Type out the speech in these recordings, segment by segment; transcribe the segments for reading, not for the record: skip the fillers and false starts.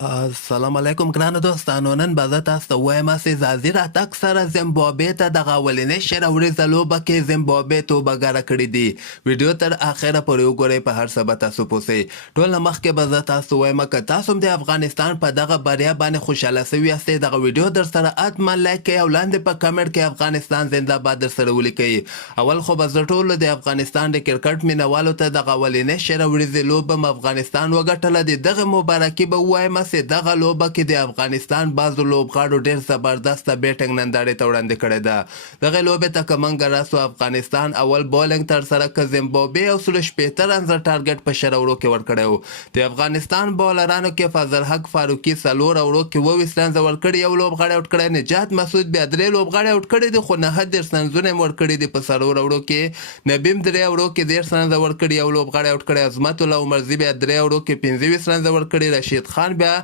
السلام علیکم ګرانو دوستانو. نن به زه تاسو ته ووایم چې ځاځي راتګ سره زیمبابوې ته دغه اولنۍ شروریزه لوبه کې زیمبابوې توبه ګاره کړې دي. ویډیو تر اخره پورې وګورئ، په هر څه به تاسو پوه سئ. ټول نه مخکې به زه تاسو ته ووایم که تاسو هم د افغانستان په دغه بریا باندې خوشحاله سوي یاستئ، دغه ویډیو در سره حتما لایک کړئ او لاندې په کمنټ کې افغانستان زنده باد در سره ولیکئ. اول خو به زه ټولو د افغانستان د کرکټ مینوالو ته دغه اولنۍ شروریزې لوبه افغانستان وګټله. د دغه مبارکي به ووایم چې دغه لوبه کې د افغانستان بعضو لوبغاړو ډېر زبردسته بیټنګ نندارې ته وړاندې کړې ده. دغې لوبې ته که موږ راسو، افغانستان اول بولنګ ترسره کړ، زیمبابوې او 16 رنزه ټارګټ په شل اوړو کې ورکړی و. د افغانستان بالرانو کې فضل حق فاروقي 4 اوړو کې 22 رنزه ورکړي، یو لوبغاړی اوټ کړی. نجات مسعود بیا 3 لوبغاړي اوټ کړي دي، خو 29 رنزونه یې ورکړي دي په 4 اوړو کې. نبیم 3 اوړو کې 13 رنزه ورکړي، یو لوبغاړی اوټ کړی. عظمت الله عمرزي بیا 3 اوړو کې 25 رنزه ورکړي. رشید خان بیا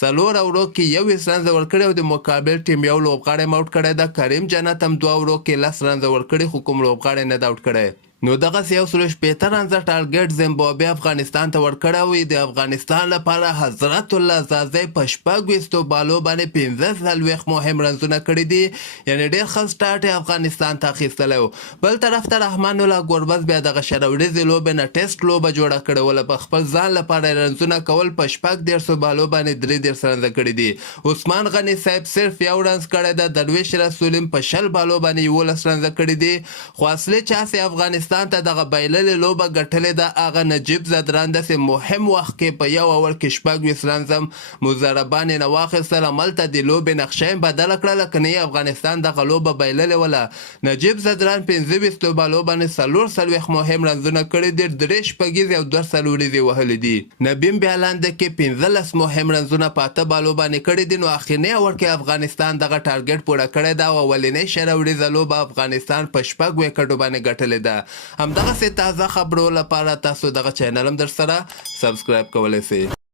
4 اوړو کې 21 رنزه ورکړي او د مقابل ټیم یو لوبغاړی م اوټ کړی ده. کریم جنت هم 2 اوړو کې 10 رنزه ورکړي، خو کوم لوبغاړی نه ده اوټ کړی. نو دغسې یو 16 رنزه ټارګټ زیمبابوې افغانستان ته ورکړی وي. د افغانستان لپاره حضرت الله ځاځی په 26 بالو باندې 15 مهم رنزونه کړي دي، یعنې ډېر ښه سټارټ یې افغانستان ته اخیستلی و. بل طرف ته رحمان الله ګوربز بیا دغه شروریزې لوبې نه ټیسټ لوبه جوړه کړې وله. په خپل ځان لپاره رنزونه کول په 13 بالو باندې 33 رنزه کړي دي. عثمان غني صاحب صرف یو رنز کړی ده. درویش رسولیم په 20 بالو باندې 11 رنزه کړي دي. خو اصلي چا چې افغانستان ته دغه بایللې لوبه ګټلې ده هغه نجیب زدران داسې مهم وخت کې په یو اول کې 26 رنزه مضربان یې نه واخیستل. هملته د لوبې نقشه یې بدله کړله، که نه افغانستان دغه لوبه بایللې وله. نجیب زدران 25 بالو باندې 44 مهم رنزونه کړي دي، 3 شپږیزې او 2 څلوریزې وهلې دي. نبیم بیا لاندې کې 15 مهم رنزونه په 8 بالو باندې کړي دي. نو اخرنی اوور کې افغانستان دغه ټارګټ پوره کړی ده او اولنۍ شروریزه لوبه افغانستان په 6 وکټو باندې ګټلې ده. همدغسې تازه خبرو لپاره تاسو دغه چینل هم در سره سبسکرایب کولی سئ.